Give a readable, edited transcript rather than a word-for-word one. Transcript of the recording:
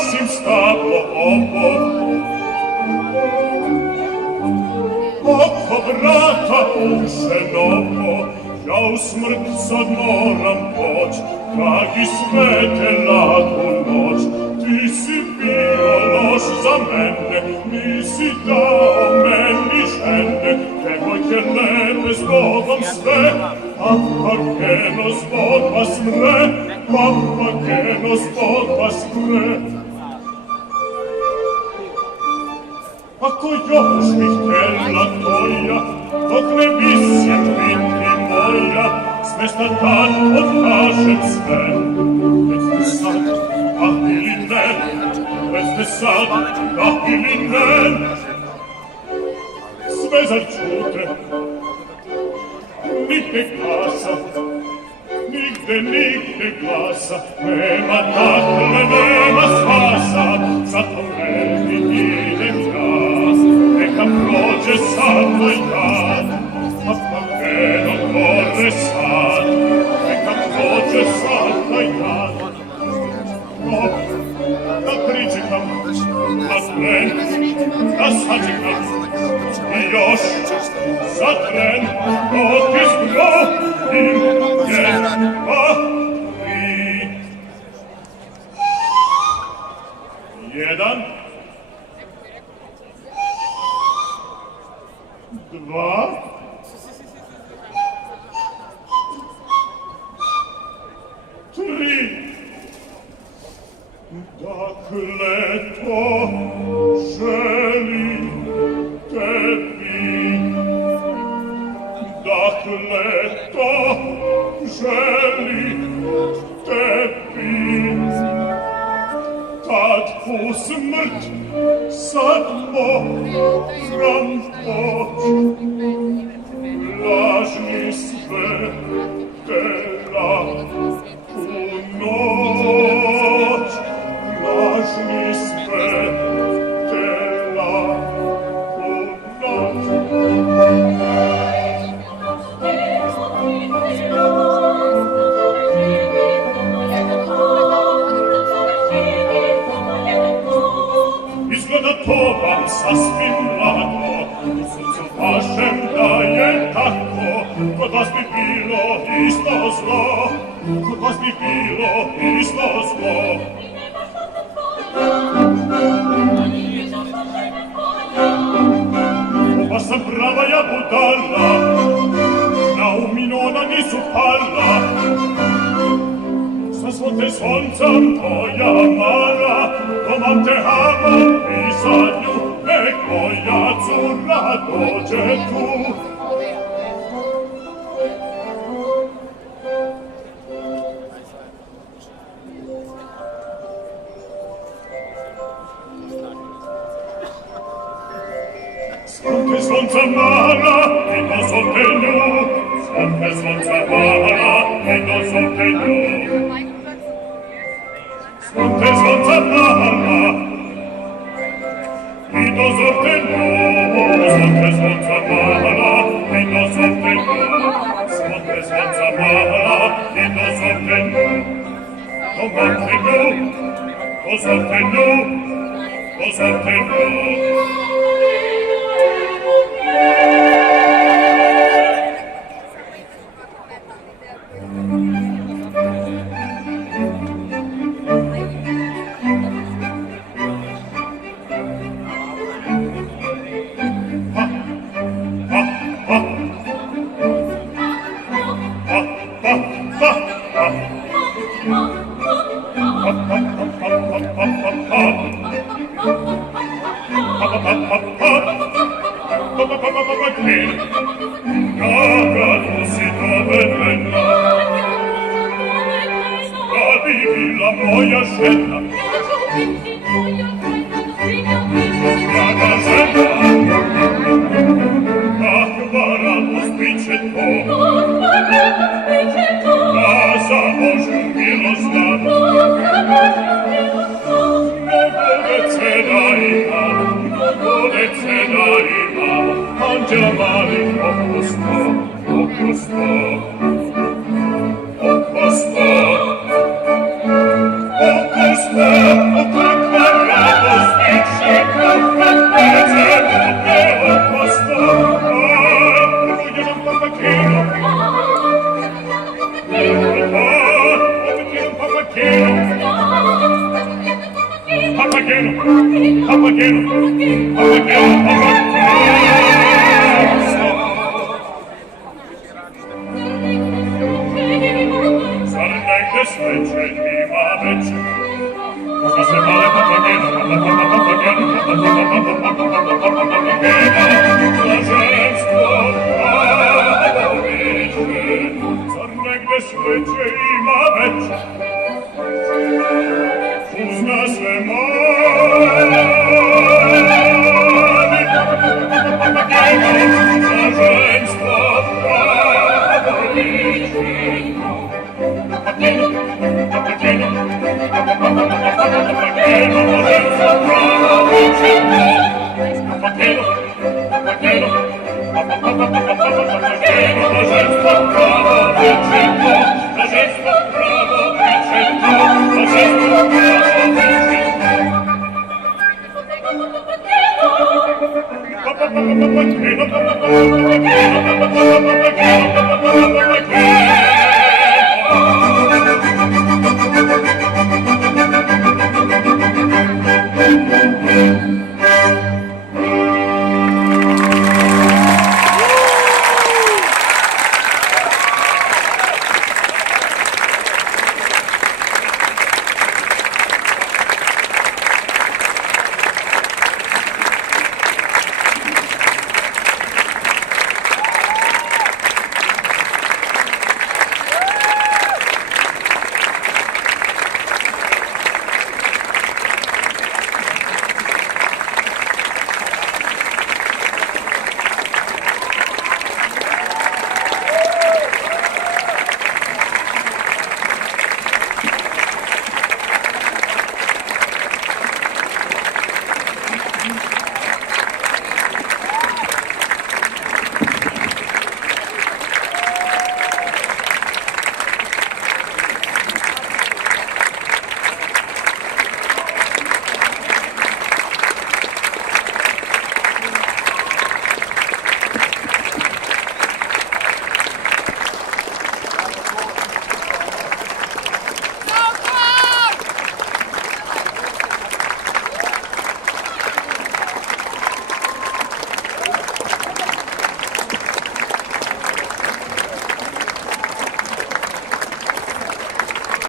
nosim stablo oko vrata uše novo, ja u smrt sad moram poć, dragi svete laku noć, ti si bio loš za mene, nisi dao meni žene, devojke lepe s Bogom sve, papageno zbog vas mre, papageno zbog vas mre. Ako još bih htjela tvoja, dok ne visjet biti moja, smešna tad odkažem sve. Recite sad, da ili ne, recite sad, da ili ne. Sve zar čute, nigde glasa, nigde glasa, nema dakle, nema spasa, zato meni idem ja. Neka prođe sad moj dan, papageno gore sad, neka prođe sad moj dan. No, da pričekam, da tren, da sačekam, i još za tren, dok izbrojim jedan, dva, tri. Jedan, dva, tri. Dakle to želi tebi, dakle to želi tebi, tad u smrt sad moram poć, lažni sve te laku noć, lažni sve te laku noć. Izgleda to vam sasvim lako, u srcu vašem da je tako, kod vas bi bilo isto zlo, kod vas bi bilo isto zlo. Ova sam prava ja budala, na uminoda nisu pala, sa svote zvonca moja mala, domam te havam pisanju, nek moja cura dođe tu. Svonte zvonca mala, i dozvolite nju, svonte zvonca mala, i dozvolite nju. Svonte zvonca mala, i dozvolite nju, svonte zvonca mala, i dozvolite nju, svonte zvonca mala, i dozvolite nju. Domate nju, dozvolite nju, dozvolite nju. Moja žena, draga žena, kakva radost biće to, da za Božju milost dam, mnogo dece da imam, anđela malih oko sto, oko sto, oko sto. Oko sto, oko Papageno,